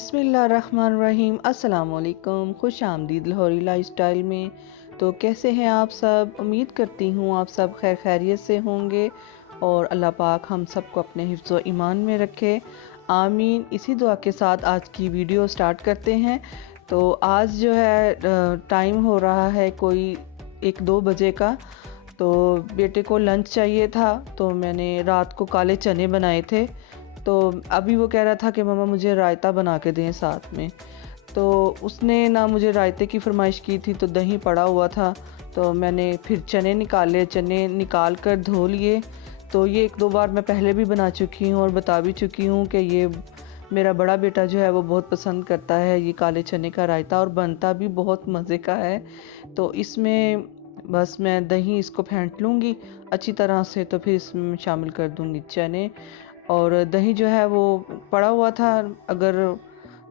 बिस्मिल्लाहिर्रहमानिर्रहीम। अस्सलाम वालेकुम, खुश आमदीद लाहौरी लाइफस्टाइल में। तो कैसे हैं आप सब? उम्मीद करती हूँ आप सब खैर खैरियत से होंगे और अल्लाह पाक हम सबको अपने हिफ्ज़ व ईमान में रखे, आमीन। इसी दुआ के साथ आज की वीडियो स्टार्ट करते हैं। तो आज जो है टाइम हो रहा है कोई 1-2 बजे का। तो बेटे को लंच चाहिए था, तो मैंने रात को काले चने बनाए थे। तो अभी वो कह रहा था कि मम्मा मुझे रायता बना के दें साथ में। तो उसने ना मुझे रायते की फरमाइश की थी, तो दही पड़ा हुआ था। तो मैंने फिर चने निकाले, चने निकाल कर धो लिए। तो ये 1-2 बार मैं पहले भी बना चुकी हूँ और बता भी चुकी हूँ कि ये मेरा बड़ा बेटा जो है वो बहुत पसंद करता है ये काले चने का रायता, और बनता भी बहुत मज़े का है। तो इसमें बस मैं दही इसको फेंट लूँगी अच्छी तरह से, तो फिर इसमें शामिल कर दूँगी चने। और दही जो है वो पड़ा हुआ था, अगर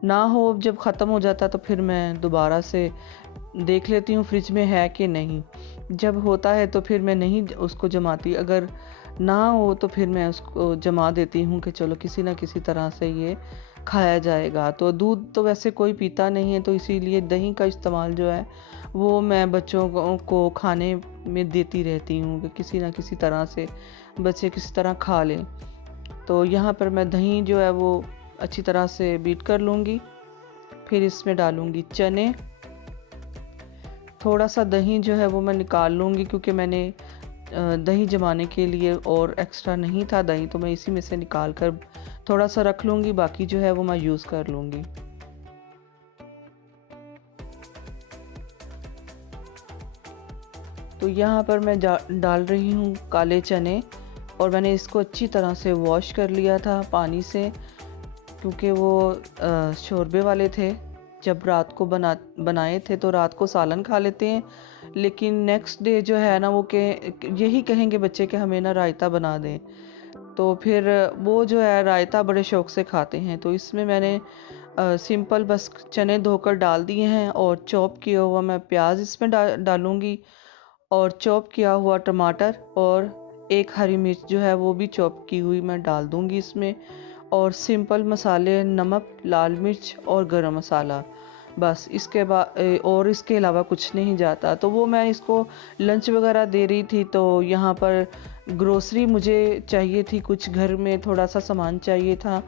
ना हो जब ख़त्म हो जाता तो फिर मैं दोबारा से देख लेती हूँ फ्रिज में है कि नहीं। जब होता है तो फिर मैं नहीं उसको जमाती, अगर ना हो तो फिर मैं उसको जमा देती हूँ कि चलो किसी ना किसी तरह से ये खाया जाएगा। तो दूध तो वैसे कोई पीता नहीं है, तो इसीलिए दही का इस्तेमाल जो है वो मैं बच्चों को खाने में देती रहती हूँ कि किसी ना किसी तरह से बच्चे किसी तरह खा लें। तो यहाँ पर मैं दही जो है वो अच्छी तरह से बीट कर लूँगी। फिर इसमें डालूँगी चने। थोड़ा सा दही जो है वो मैं निकाल लूँगी, क्योंकि मैंने दही जमाने के लिए और एक्स्ट्रा नहीं था दही, तो मैं इसी में से निकाल कर थोड़ा सा रख लूँगी, बाकी जो है वो मैं यूज़ कर लूँगी। तो यहाँ पर मैं डाल रही हूँ काले चने, और मैंने इसको अच्छी तरह से वॉश कर लिया था पानी से, क्योंकि वो शोरबे वाले थे। जब रात को बनाए थे तो रात को सालन खा लेते हैं, लेकिन नेक्स्ट डे जो है ना वो यही कहेंगे बच्चे कि हमें ना रायता बना दें। तो फिर वो जो है रायता बड़े शौक से खाते हैं। तो इसमें मैंने सिंपल बस चने धोकर डाल दिए हैं, और चॉप किया हुआ मैं प्याज इसमें डालूँगी, और चॉप किया हुआ टमाटर, और एक हरी मिर्च जो है वो भी चॉप की हुई मैं डाल दूँगी इसमें, और सिंपल मसाले नमक, लाल मिर्च और गरम मसाला। बस इसके बाद और इसके अलावा कुछ नहीं जाता। तो वो मैं इसको लंच वगैरह दे रही थी, तो यहाँ पर ग्रोसरी मुझे चाहिए थी, कुछ घर में थोड़ा सा सामान चाहिए था।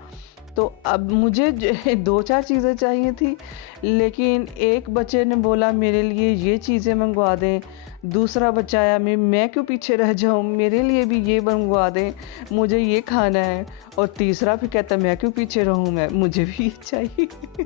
तो अब मुझे 2-4 चीज़ें चाहिए थी, लेकिन एक बच्चे ने बोला मेरे लिए ये चीज़ें मंगवा दें, दूसरा बच्चा आया मैं क्यों पीछे रह जाऊँ, मेरे लिए भी ये मंगवा दें, मुझे ये खाना है। और तीसरा भी कहता मैं क्यों पीछे रहूँ, मुझे भी ये चाहिए।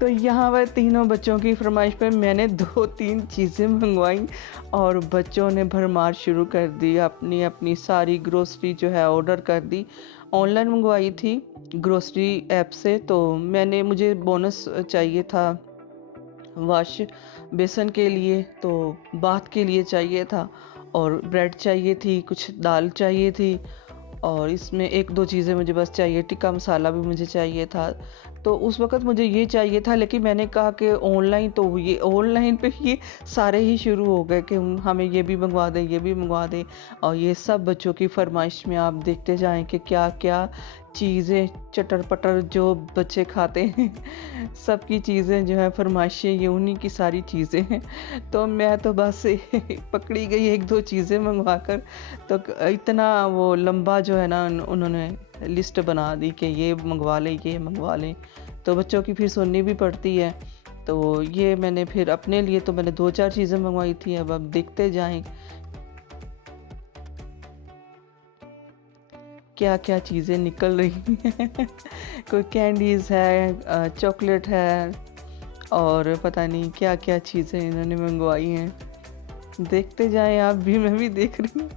तो यहाँ पर तीनों बच्चों की फरमाइश पर मैंने 2-3 चीज़ें मंगवाई, और बच्चों ने भरमार शुरू कर दी, अपनी अपनी सारी ग्रोसरी जो है ऑर्डर कर दी। ऑनलाइन मंगवाई थी ग्रोसरी ऐप से। तो मुझे बोनस चाहिए था वाश बेसन के लिए, तो बाथ के लिए चाहिए था, और ब्रेड चाहिए थी, कुछ दाल चाहिए थी, और इसमें 1-2 चीज़ें मुझे बस चाहिए, टिक्का मसाला भी मुझे चाहिए था। तो उस वक़्त मुझे ये चाहिए था, लेकिन मैंने कहा कि ऑनलाइन, तो ये ऑनलाइन पे ये सारे ही शुरू हो गए कि हमें ये भी मंगवा दें, ये भी मंगवा दें। और ये सब बच्चों की फरमाइश में आप देखते जाएँ कि क्या-क्या चीज़ें चटर-पटर जो बच्चे खाते हैं, सबकी चीज़ें जो है फरमाइशें ये उन्हीं की सारी चीज़ें हैं। तो मैं तो बस पकड़ी गई 1-2 चीज़ें मंगवा कर। तो इतना वो लंबा जो है ना उन्होंने लिस्ट बना दी कि ये मंगवा लें, ये मंगवा लें। तो बच्चों की फिर सुननी भी पड़ती है। तो ये मैंने फिर अपने लिए तो मैंने 2-4 चीज़ें मंगवाई थी, अब देखते जाएँ क्या-क्या चीज़ें निकल रही हैं। कोई कैंडीज़ है, चॉकलेट है, और पता नहीं क्या-क्या चीज़ें इन्होंने मंगवाई हैं। देखते जाएँ आप भी, मैं भी देख रही हूँ।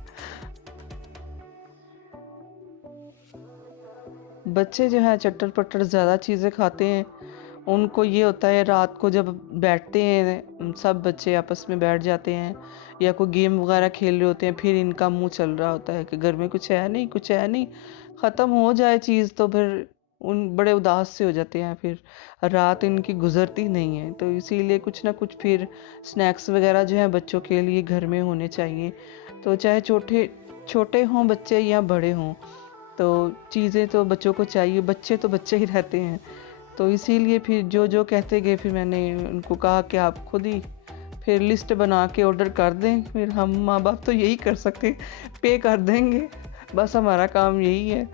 बच्चे जो हैं चटर-पटर ज़्यादा चीज़ें खाते हैं। उनको ये होता है रात को जब बैठते हैं, सब बच्चे आपस में बैठ जाते हैं या कोई गेम वगैरह खेल रहे होते हैं, फिर इनका मुँह चल रहा होता है कि घर में कुछ है नहीं, कुछ है नहीं। ख़त्म हो जाए चीज़ तो फिर उन बड़े उदास से हो जाते हैं, फिर रात इनकी गुज़रती नहीं है। तो इसीलिए कुछ ना कुछ फिर स्नैक्स वगैरह जो हैं बच्चों के लिए घर में होने चाहिए। तो चाहे छोटे छोटे हों बच्चे या बड़े हों, तो चीज़ें तो बच्चों को चाहिए, बच्चे तो बच्चे ही रहते हैं। तो इसीलिए फिर जो जो कहते गए फिर मैंने उनको कहा कि आप खुद ही फिर लिस्ट बना के ऑर्डर कर दें, फिर हम माँ बाप तो यही कर सकते, पे कर देंगे, बस हमारा काम यही है।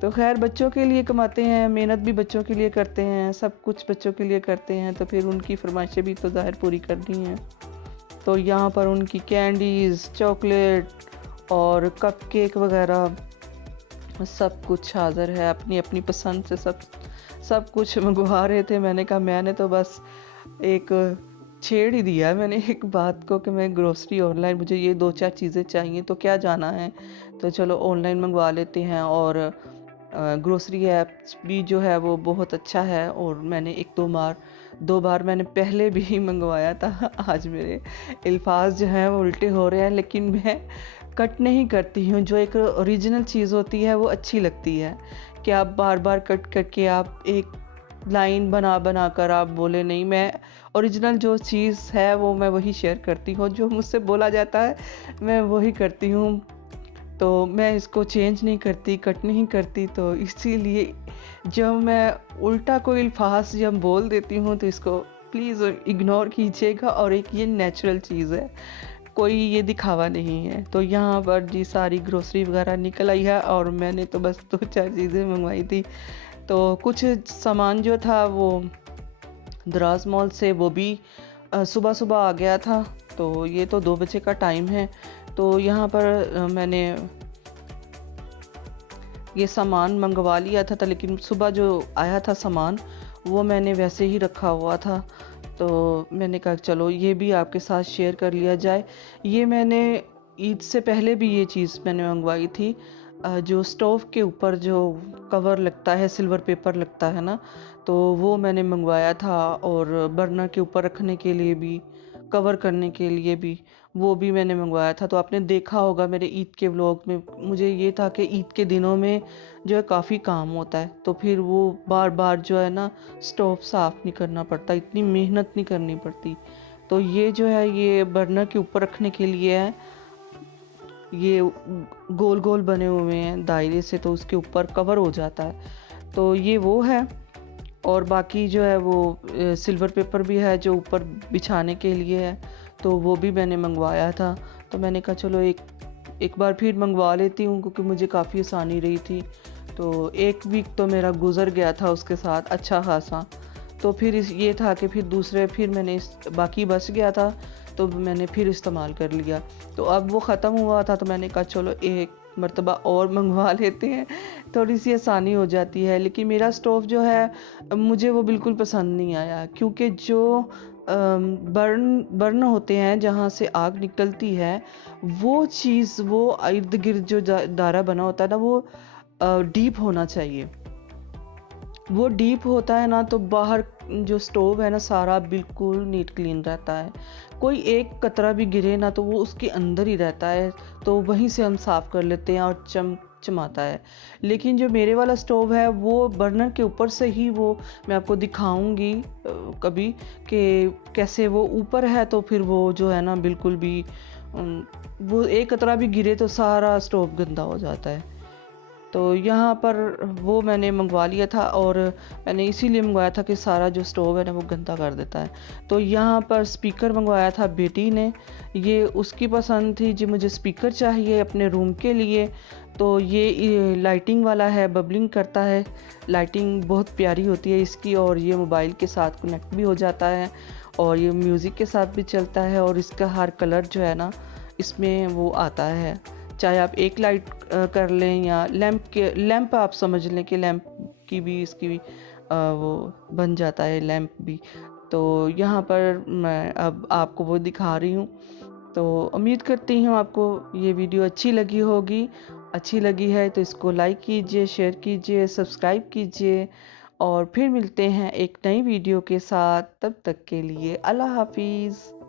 तो खैर बच्चों के लिए कमाते हैं, मेहनत भी बच्चों के लिए करते हैं, सब कुछ बच्चों के लिए करते हैं, तो फिर उनकी फरमाइशें भी तो ज़ाहिर पूरी करनी है। तो यहाँ पर उनकी कैंडीज़, चॉकलेट और कपकेक वगैरह सब कुछ हाज़िर है, अपनी अपनी पसंद से सब कुछ मंगवा रहे थे। मैंने कहा मैंने तो बस एक छेड़ ही दिया है मैंने एक बात को कि मैं ग्रोसरी ऑनलाइन, मुझे ये 2-4 चीज़ें चाहिए तो क्या जाना है, तो चलो ऑनलाइन मंगवा लेते हैं। और ग्रोसरी ऐप्स भी जो है वो बहुत अच्छा है, और मैंने 2 बार मैंने पहले भी मंगवाया था। आज मेरे अल्फाज जो हैं वो उल्टे हो रहे हैं, लेकिन मैं कट नहीं करती हूँ। जो एक ओरिजिनल चीज़ होती है वो अच्छी लगती है, कि आप बार बार कट करके आप एक लाइन बना बना कर आप बोले नहीं। मैं ओरिजिनल जो चीज़ है वो मैं वही शेयर करती हूँ, जो मुझसे बोला जाता है मैं वही करती हूँ। तो मैं इसको चेंज नहीं करती, कट नहीं करती। तो इसीलिए जब मैं उल्टा कोई अल्फाज जब बोल देती हूँ तो इसको प्लीज़ इग्नोर कीजिएगा, और एक ये नेचुरल चीज़ है, कोई ये दिखावा नहीं है। तो यहाँ पर जी सारी ग्रोसरी वगैरह निकल आई है, और मैंने तो बस 2-4 चीज़ें मंगवाई थी। तो कुछ सामान जो था वो दराज मॉल से, वो भी सुबह सुबह आ गया था। तो ये तो 2 बजे का टाइम है। तो यहाँ पर मैंने ये सामान मंगवा लिया था, लेकिन सुबह जो आया था सामान वो मैंने वैसे ही रखा हुआ था। तो मैंने कहा चलो ये भी आपके साथ शेयर कर लिया जाए। ये मैंने ईद से पहले भी ये चीज़ मैंने मंगवाई थी। जो स्टोव के ऊपर जो कवर लगता है, सिल्वर पेपर लगता है ना, तो वो मैंने मंगवाया था। और बर्नर के ऊपर रखने के लिए भी, कवर करने के लिए भी, वो भी मैंने मंगवाया था। तो आपने देखा होगा मेरे ईद के व्लॉग में, मुझे ये था कि ईद के दिनों में जो है काफ़ी काम होता है, तो फिर वो बार बार जो है ना स्टोव साफ़ नहीं करना पड़ता, इतनी मेहनत नहीं करनी पड़ती। तो ये जो है ये बर्नर के ऊपर रखने के लिए है। ये गोल गोल बने हुए हैं दायरे से, तो उसके ऊपर कवर हो जाता है। तो ये वो है। और बाकी जो है वो सिल्वर पेपर भी है जो ऊपर बिछाने के लिए है, तो वो भी मैंने मंगवाया था। तो मैंने कहा चलो एक बार फिर मंगवा लेती हूँ, क्योंकि मुझे काफ़ी आसानी रही थी। तो 1 वीक तो मेरा गुजर गया था उसके साथ अच्छा खासा। तो फिर ये था कि फिर मैंने बाकी बच गया था, तो मैंने फिर इस्तेमाल कर लिया। तो अब वो ख़त्म हुआ था, तो मैंने कहा चलो एक मर्तबा और मंगवा लेते हैं, थोड़ी सी आसानी हो जाती है। लेकिन मेरा स्टोव जो है मुझे वो बिल्कुल पसंद नहीं आया, क्योंकि जो बर्न होते हैं जहाँ से आग निकलती है, वो चीज़ वो इर्द गिर्द जो दायरा बना होता है ना, वो डीप होना चाहिए। वो डीप होता है ना, तो बाहर जो स्टोव है ना सारा बिल्कुल नीट क्लीन रहता है। कोई एक कतरा भी गिरे ना तो वो उसके अंदर ही रहता है, तो वहीं से हम साफ़ कर लेते हैं और चमाता है। लेकिन जो मेरे वाला स्टोव है वो बर्नर के ऊपर से ही, वो मैं आपको दिखाऊंगी कभी कि कैसे वो ऊपर है। तो फिर वो जो है ना बिल्कुल भी वो एक कतरा भी गिरे तो सारा स्टोव गंदा हो जाता है। तो यहाँ पर वो मैंने मंगवा लिया था, और मैंने इसीलिए मंगवाया था कि सारा जो स्टोव है ना वो गंदा कर देता है। तो यहाँ पर स्पीकर मंगवाया था बेटी ने, ये उसकी पसंद थी जी, मुझे स्पीकर चाहिए अपने रूम के लिए। तो ये लाइटिंग वाला है, बबलिंग करता है, लाइटिंग बहुत प्यारी होती है इसकी, और ये मोबाइल के साथ कनेक्ट भी हो जाता है, और ये म्यूज़िक के साथ भी चलता है। और इसका हर कलर जो है ना इसमें वो आता है, चाहे आप एक लाइट कर लें या लैंप आप समझ लें कि लैंप की भी इसकी भी वो बन जाता है लैंप भी। तो यहाँ पर मैं अब आपको वो दिखा रही हूँ। तो उम्मीद करती हूँ आपको ये वीडियो अच्छी लगी होगी। अच्छी लगी है तो इसको लाइक कीजिए, शेयर कीजिए, सब्सक्राइब कीजिए, और फिर मिलते हैं एक नई वीडियो के साथ। तब तक के लिए अल्लाह हाफिज़।